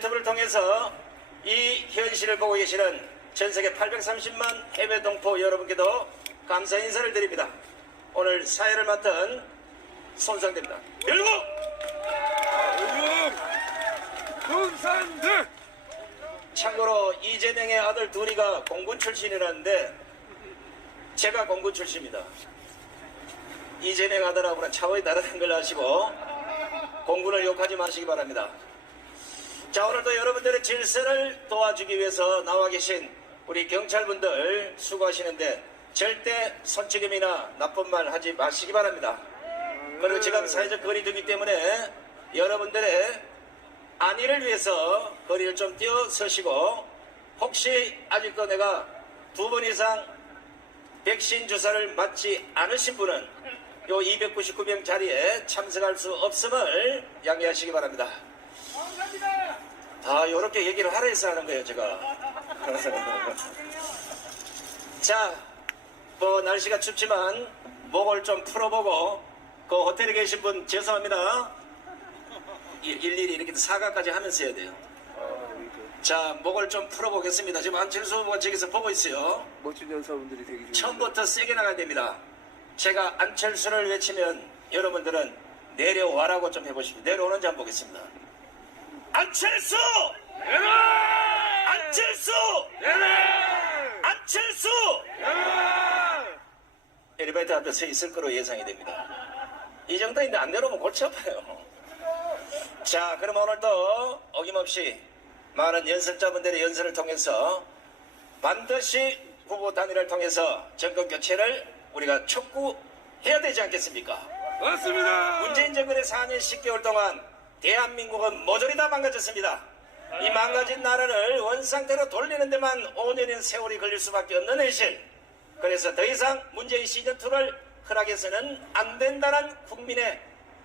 유튜브를 통해서 이 현실을 보고 계시는 전 세계 830만 해외 동포 여러분께도 감사 인사를 드립니다. 오늘 사회를 맡은 손상됩니다. 열고 군산들 참고로 이재명의 아들 둘이가 공군 출신이라는데 제가 공군 출신입니다. 이재명 아들하고는 차원이 다르다는 걸 아시고 공군을 욕하지 마시기 바랍니다. 자 오늘도 여러분들의 질서를 도와주기 위해서 나와 계신 우리 경찰분들 수고하시는데 절대 손찌검이나 나쁜 말 하지 마시기 바랍니다. 그리고 지금 사회적 거리두기 때문에 여러분들의 안위를 위해서 거리를 좀 뛰어서시고 혹시 아직도 내가 두 번 이상 백신 주사를 맞지 않으신 분은 요 299명 자리에 참석할 수 없음을 양해하시기 바랍니다. 아, 요렇게 얘기를 하라 해서 하는 거예요, 제가. 자, 뭐 날씨가 춥지만 목을 좀 풀어보고 그 호텔에 계신 분 죄송합니다. 일- 일일이 이렇게 사과까지 하면서 해야 돼요. 자, 목을 좀 풀어보겠습니다. 지금 안철수 후보가 저기서 보고 있어요. 멋진 연사분들이 되기 중 처음부터 세게 나가야 됩니다. 제가 안철수를 외치면 여러분들은 내려와라고 좀 해보십시오. 내려오는지 한번 보겠습니다. 안철수! 안철수! 안철수! 엘리베이터 앞에 서 있을 거로 예상이 됩니다. 이 정도인데 안 내려오면 골치 아파요. 자, 그럼 오늘도 어김없이 많은 연설자분들의 연설을 통해서 반드시 후보 단일을 통해서 정권 교체를 우리가 촉구해야 되지 않겠습니까? 맞습니다. 문재인 정권의 4년 10개월 동안 대한민국은 모조리 다 망가졌습니다. 이 망가진 나라를 원상태로 돌리는 데만 5년의 세월이 걸릴 수밖에 없는 현실. 그래서 더 이상 문재인 시즌2를 허락해서는 안 된다는 국민의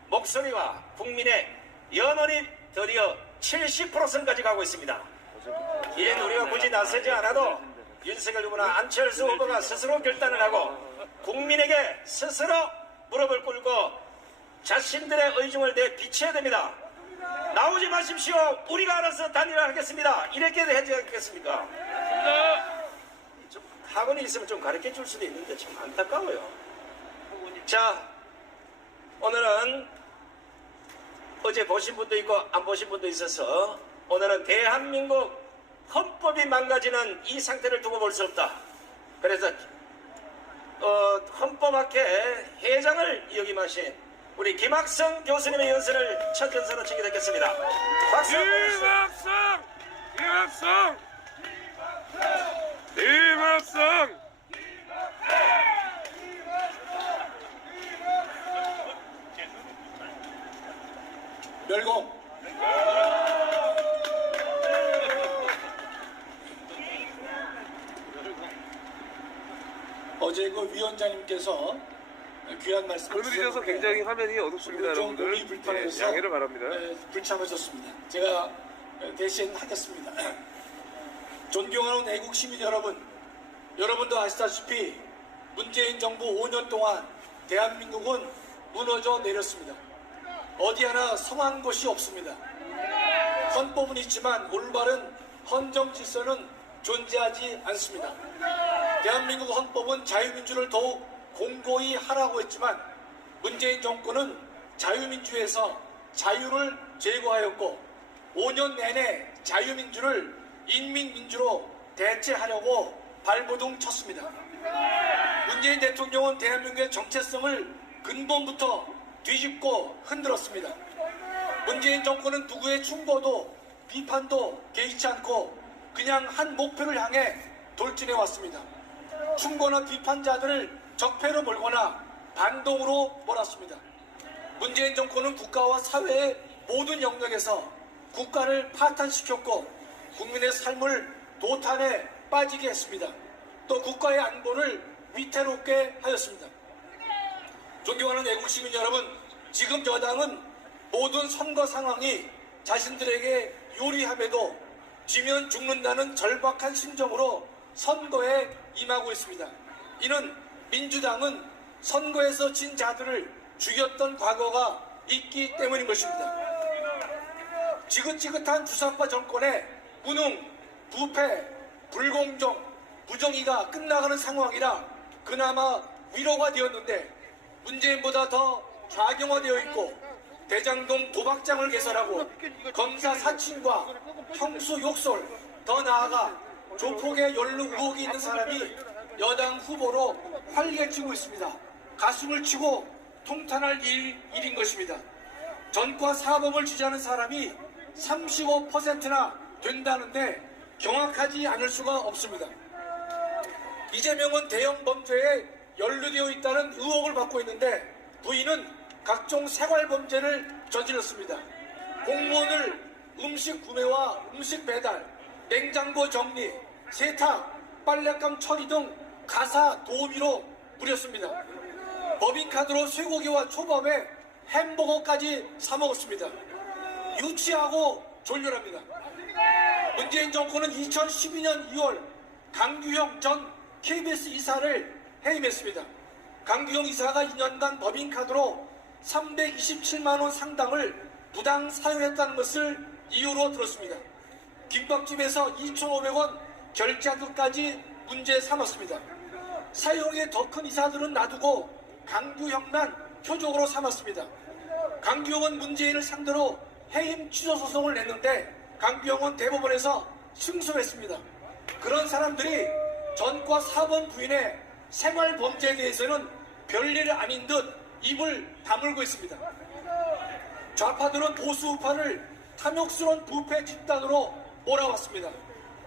목소리와 국민의 연원이 드디어 70%선까지 가고 있습니다. 이젠 우리가 굳이 나서지 않아도 윤석열 후보나 안철수 후보가 스스로 결단을 하고 국민에게 스스로 무릎을 꿇고 자신들의 의중을 내비쳐야 됩니다. 나오지 마십시오. 우리가 알아서 단일화 하겠습니다. 이렇게 해야지 않겠습니까? 좀 학원이 있으면 좀 가르쳐 줄 수도 있는데 참 안타까워요. 자, 오늘은 어제 보신 분도 있고 안 보신 분도 있어서 오늘은 대한민국 헌법이 망가지는 이 상태를 두고 볼 수 없다. 그래서 어, 헌법학회 회장을 역임하신 우리 김학성 교수님의 연설을 첫 연설로 치게 됐겠습니다. 박수. 김학성! 김학성! 김학성! 멸공 어제 그 위원장님께서 귀한 말씀 걸그리셔서 굉장히 화면이 어둡습니다, 좀 여러분들. 예, 양해를 바랍니다. 네, 불참하셨습니다. 제가 대신 하겠습니다. 존경하는 애국 시민 여러분, 여러분도 아시다시피 문재인 정부 5년 동안 대한민국은 무너져 내렸습니다. 어디 하나 성한 곳이 없습니다. 헌법은 있지만 올바른 헌정 질서는 존재하지 않습니다. 대한민국 헌법은 자유민주를 더욱 공고히 하라고 했지만 문재인 정권은 자유민주에서 자유를 제거하였고 5년 내내 자유민주를 인민민주로 대체하려고 발버둥 쳤습니다. 문재인 대통령은 대한민국의 정체성을 근본부터 뒤집고 흔들었습니다. 문재인 정권은 누구의 충고도 비판도 개의치 않고 그냥 한 목표를 향해 돌진해 왔습니다. 충고나 비판자들을 적폐로 몰거나 반동으로 몰았습니다. 문재인 정권은 국가와 사회의 모든 영역에서 국가를 파탄시켰고 국민의 삶을 도탄에 빠지게 했습니다. 또 국가의 안보를 위태롭게 하였습니다. 존경하는 애국 시민 여러분, 지금 여당은 모든 선거 상황이 자신들에게 유리함에도 지면 죽는다는 절박한 심정으로 선거에 임하고 있습니다. 이는 민주당은 선거에서 진 자들을 죽였던 과거가 있기 때문인 것입니다. 지긋지긋한 주사파 정권의 무능, 부패, 불공정, 부정의가 끝나가는 상황이라 그나마 위로가 되었는데 문재인보다 더 좌경화되어 있고 대장동 도박장을 개설하고 검사 사칭과 형수 욕설 더 나아가 조폭의 연루 의혹이 있는 사람이 여당 후보로 활개치고 있습니다. 가슴을 치고 통탄할 일, 일인 것입니다. 전과 사범을 주재하는 사람이 35%나 된다는데 경악하지 않을 수가 없습니다. 이재명은 대형 범죄에 연루되어 있다는 의혹을 받고 있는데 부인은 각종 생활 범죄를 저질렀습니다. 공무원을 음식 구매와 음식 배달, 냉장고 정리, 세탁, 빨랫감 처리 등 가사 도우미로 부렸습니다. 법인카드로 쇠고기와 초밥에 햄버거까지 사 먹었습니다. 유치하고 졸렬합니다. 문재인 정권은 2012년 2월 강규형 전 KBS 이사를 해임했습니다. 강규형 이사가 2년간 법인카드로 327만 원 상당을 부당 사용했다는 것을 이유로 들었습니다. 김밥집에서 2,500원 결제한 것까지 문제 삼았습니다. 사용에 더큰 이사들은 놔두고 강규형만 표적으로 삼았습니다. 강규형은 문재인을 상대로 해임 취소 소송을 냈는데 강규형은 대법원에서 승소했습니다. 그런 사람들이 전과 사번 부인의 생활 범죄에 대해서는 별일 아닌 듯 입을 다물고 있습니다. 좌파들은 보수 우파를 탐욕스러운 부패 집단으로 몰아왔습니다.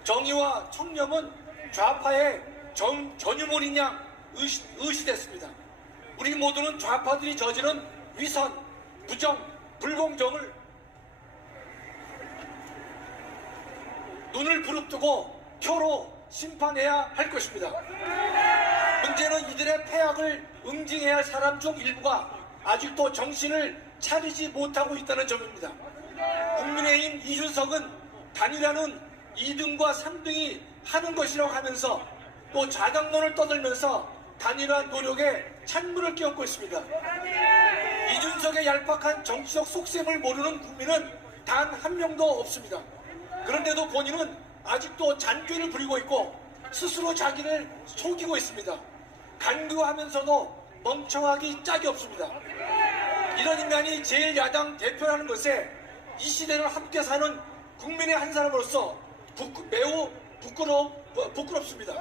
정의와 청렴은 좌파의 정, 전유물인 양 의시, 의시됐습니다. 우리 모두는 좌파들이 저지른 위선, 부정, 불공정을 눈을 부릅뜨고 표로 심판해야 할 것입니다. 문제는 이들의 패악을 응징해야 할 사람 중 일부가 아직도 정신을 차리지 못하고 있다는 점입니다. 국민의힘 이준석은 단일화는 2등과 3등이 하는 것이라고 하면서 또 자당론을 떠들면서 단일화 노력에 찬물을 끼얹고 있습니다. 이준석의 얄팍한 정치적 속셈을 모르는 국민은 단 한 명도 없습니다. 그런데도 본인은 아직도 잔꾀를 부리고 있고 스스로 자기를 속이고 있습니다. 간교하면서도 멍청하기 짝이 없습니다. 이런 인간이 제1야당 대표라는 것에 이 시대를 함께 사는 국민의 한 사람으로서 부- 매우 부끄러, 부끄럽습니다.